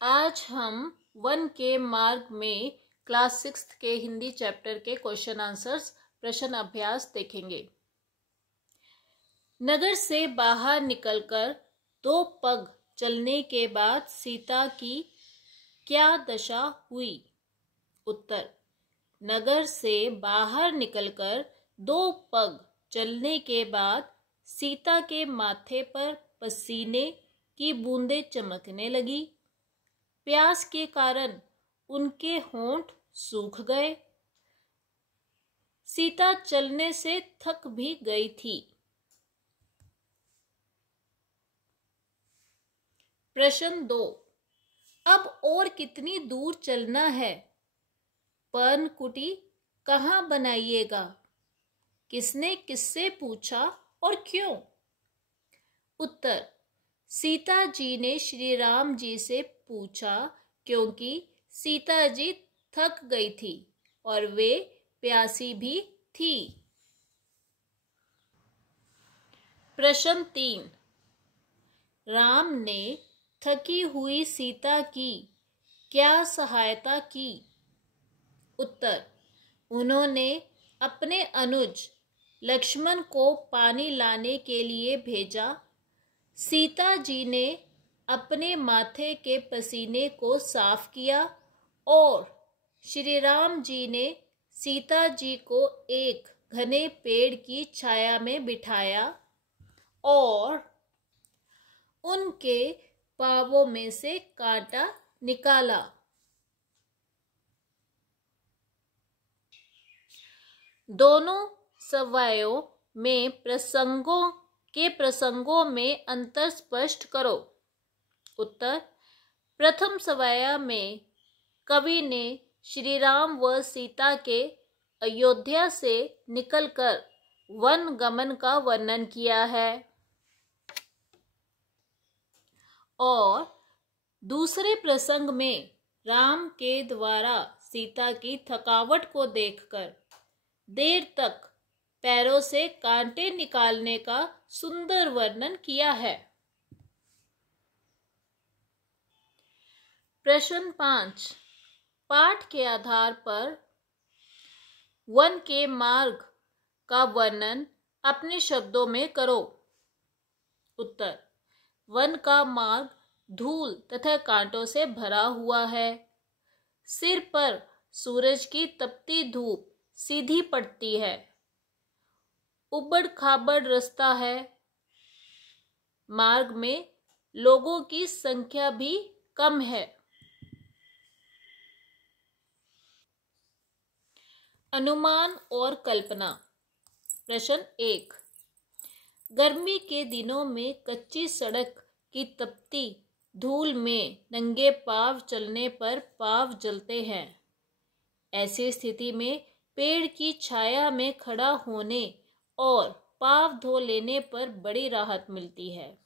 आज हम वन के मार्ग में क्लास 6 के हिंदी चैप्टर के क्वेश्चन आंसर्स प्रश्न अभ्यास देखेंगे। नगर से बाहर निकलकर 2 पग चलने के बाद सीता की क्या दशा हुई? उत्तर, नगर से बाहर निकलकर 2 पग चलने के बाद सीता के माथे पर पसीने की बूंदें चमकने लगी। प्यास के कारण उनके होंठ सूख गए। सीता चलने से थक भी गई थी। प्रश्न 2, अब और कितनी दूर चलना है? पर्णकुटी कहाँ बनाइएगा? किसने किससे पूछा और क्यों? उत्तर, सीता जी ने श्री राम जी से पूछा क्योंकि सीता जी थक गई थी और वे प्यासी भी थी। प्रश्न 3, राम ने थकी हुई सीता की क्या सहायता की? उत्तर, उन्होंने अपने अनुज लक्ष्मण को पानी लाने के लिए भेजा। सीता जी ने अपने माथे के पसीने को साफ किया और श्री राम जी ने सीता जी को एक घने पेड़ की छाया में बिठाया और उनके पांवों में से कांटा निकाला। दोनों सवायों में प्रसंगों में अंतर स्पष्ट करो। उत्तर, प्रथम सवाया में कवि ने श्री राम व सीता के अयोध्या से निकलकर वन गमन का वर्णन किया है और दूसरे प्रसंग में राम के द्वारा सीता की थकावट को देखकर देर तक पैरों से कांटे निकालने का सुंदर वर्णन किया है। प्रश्न 5, पाठ के आधार पर वन के मार्ग का वर्णन अपने शब्दों में करो। उत्तर, वन का मार्ग धूल तथा कांटों से भरा हुआ है। सिर पर सूरज की तपती धूप सीधी पड़ती है। उबड़ खाबड़ रास्ता है। मार्ग में लोगों की संख्या भी कम है। अनुमान और कल्पना। प्रश्न 1, गर्मी के दिनों में कच्ची सड़क की तपती धूल में नंगे पांव चलने पर पांव जलते हैं। ऐसी स्थिति में पेड़ की छाया में खड़ा होने और पांव धो लेने पर बड़ी राहत मिलती है।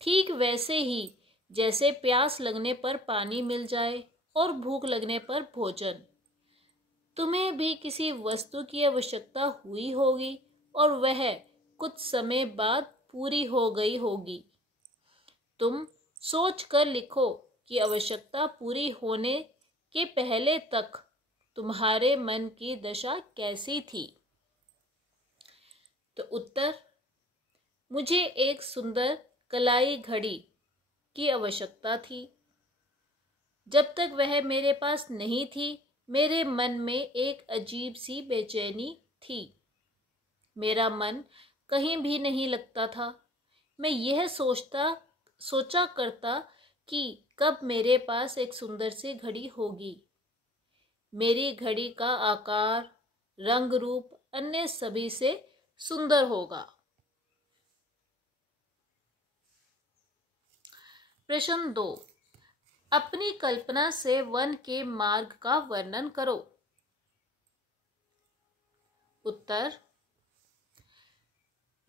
ठीक वैसे ही जैसे प्यास लगने पर पानी मिल जाए और भूख लगने पर भोजन। तुम्हें भी किसी वस्तु की आवश्यकता हुई होगी और वह कुछ समय बाद पूरी हो गई होगी। तुम सोच कर लिखो कि आवश्यकता पूरी होने के पहले तक तुम्हारे मन की दशा कैसी थी? तो उत्तर, मुझे एक सुंदर कलाई घड़ी की आवश्यकता थी। जब तक वह मेरे पास नहीं थी, मेरे मन में एक अजीब सी बेचैनी थी। मेरा मन कहीं भी नहीं लगता था। मैं यह सोचा करता कि कब मेरे पास एक सुंदर सी घड़ी होगी। मेरी घड़ी का आकार, रंग रूप अन्य सभी से सुंदर होगा। प्रश्न 2, अपनी कल्पना से वन के मार्ग का वर्णन करो। उत्तर,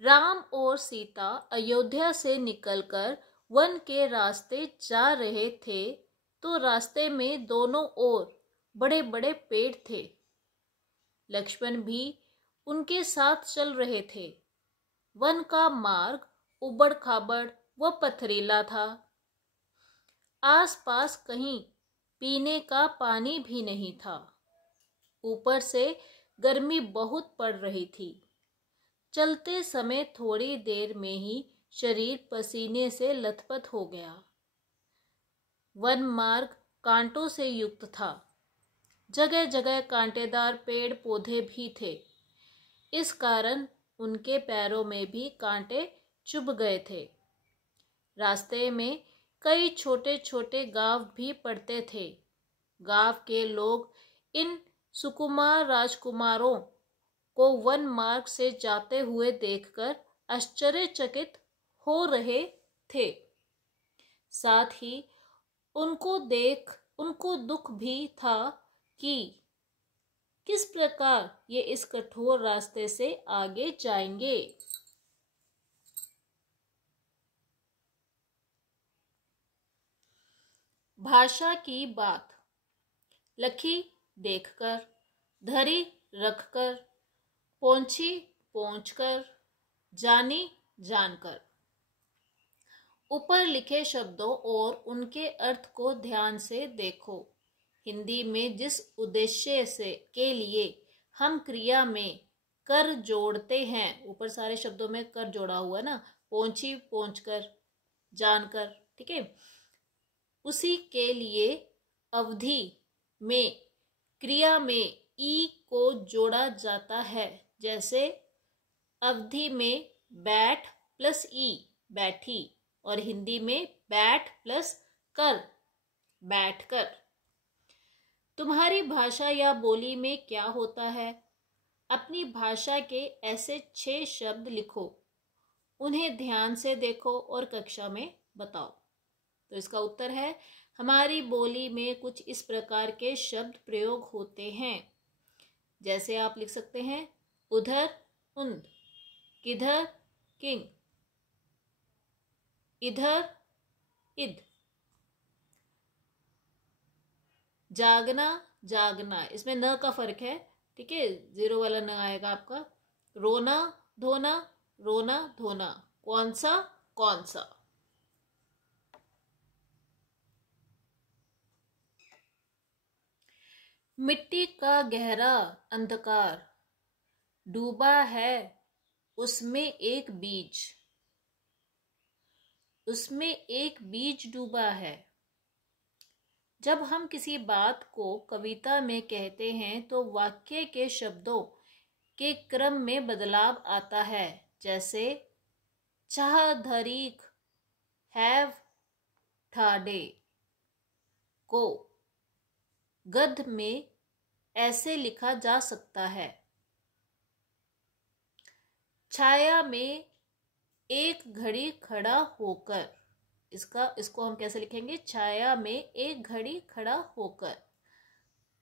राम और सीता अयोध्या से निकलकर वन के रास्ते जा रहे थे तो रास्ते में दोनों ओर बड़े बड़े पेड़ थे। लक्ष्मण भी उनके साथ चल रहे थे। वन का मार्ग उबड़ खाबड़ व पथरीला था। आसपास कहीं पीने का पानी भी नहीं था। ऊपर से गर्मी बहुत पड़ रही थी। चलते समय थोड़ी देर में ही शरीर पसीने से लथपथ हो गया। वन मार्ग कांटों से युक्त था। जगह जगह कांटेदार पेड़ पौधे भी थे। इस कारण उनके पैरों में भी कांटे चुभ गए थे। रास्ते में कई छोटे छोटे गांव भी पड़ते थे। गांव के लोग इन सुकुमार राजकुमारों को वन मार्ग से जाते हुए देखकर आश्चर्यचकित हो रहे थे। साथ ही उनको दुख भी था कि किस प्रकार ये इस कठोर रास्ते से आगे जाएंगे। भाषा की बात। लखी देखकर, धरी रखकर, पहुंची पहुंचकर, जानी जानकर। ऊपर लिखे शब्दों और उनके अर्थ को ध्यान से देखो। हिंदी में जिस उद्देश्य से के लिए हम क्रिया में कर जोड़ते हैं, ऊपर सारे शब्दों में कर जोड़ा हुआ ना, पहुंची पहुंचकर, जानकर, ठीक है, उसी के लिए अवधि में क्रिया में ई को जोड़ा जाता है। जैसे अवधि में बैठ प्लस ई बैठी, और हिंदी में बैठ प्लस कर बैठकर। तुम्हारी भाषा या बोली में क्या होता है? अपनी भाषा के ऐसे 6 शब्द लिखो, उन्हें ध्यान से देखो और कक्षा में बताओ। तो इसका उत्तर है, हमारी बोली में कुछ इस प्रकार के शब्द प्रयोग होते हैं। जैसे आप लिख सकते हैं, उधर उंद, किधर किंग, इधर इद, जागना जागना, इसमें न का फर्क है, ठीक है, 0 वाला न आएगा आपका। रोना धोना, रोना धोना, कौन सा कौन सा। मिट्टी का गहरा अंधकार, डूबा है उसमें एक बीज, उसमें एक बीज डूबा है। जब हम किसी बात को कविता में कहते हैं तो वाक्य के शब्दों के क्रम में बदलाव आता है। जैसे चाह धरीक हैव ठाडे को गद्य में ऐसे लिखा जा सकता है, छाया में एक घड़ी खड़ा होकर। इसको हम कैसे लिखेंगे? छाया में एक घड़ी खड़ा होकर।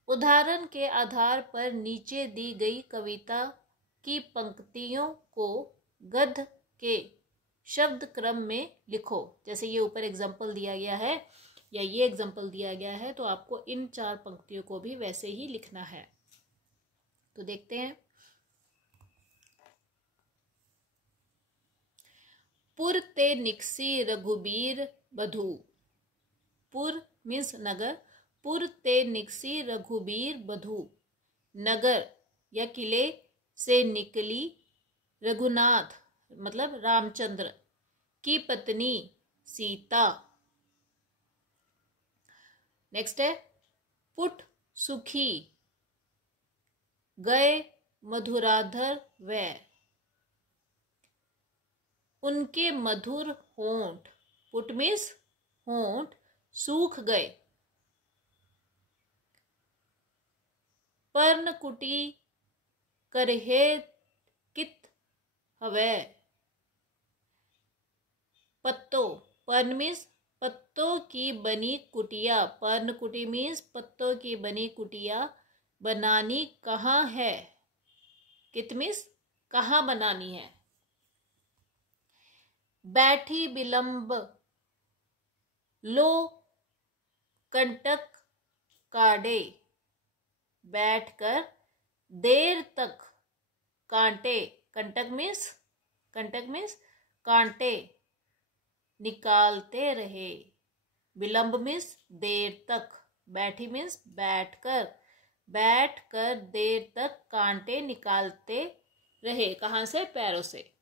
उदाहरण के आधार पर नीचे दी गई कविता की पंक्तियों को गद्य के शब्द क्रम में लिखो। जैसे ये ऊपर एग्जाम्पल दिया गया है या ये एग्जाम्पल दिया गया है, तो आपको इन 4 पंक्तियों को भी वैसे ही लिखना है। तो देखते हैं। पुर ते निकसी रघुबीर बधू। पुर मीन्स नगर, पुर ते निकसी रघुबीर बधू। नगर या किले से निकली रघुनाथ मतलब रामचंद्र की पत्नी सीता। नेक्स्ट है, पुट सुखी गए मधुराधर वे। उनके मधुर होंठ, पुट मीन्स होंठ, सूख गए। पर्णकुटी करहे कित हवे। पत्तों, पर्ण मीन्स पत्तों की बनी कुटिया, पर्णकुटी मीन्स पत्तों की बनी कुटिया बनानी कहाँ है। कित मीन्स कहाँ बनानी है। बैठी विलंब लो कंटक काटे। बैठकर देर तक कांटे, कंटक मीन्स कांटे निकालते रहे। विलंब मीन्स देर तक, बैठी मीन्स बैठकर, बैठकर देर तक कांटे निकालते रहे। कहाँ से? पैरों से।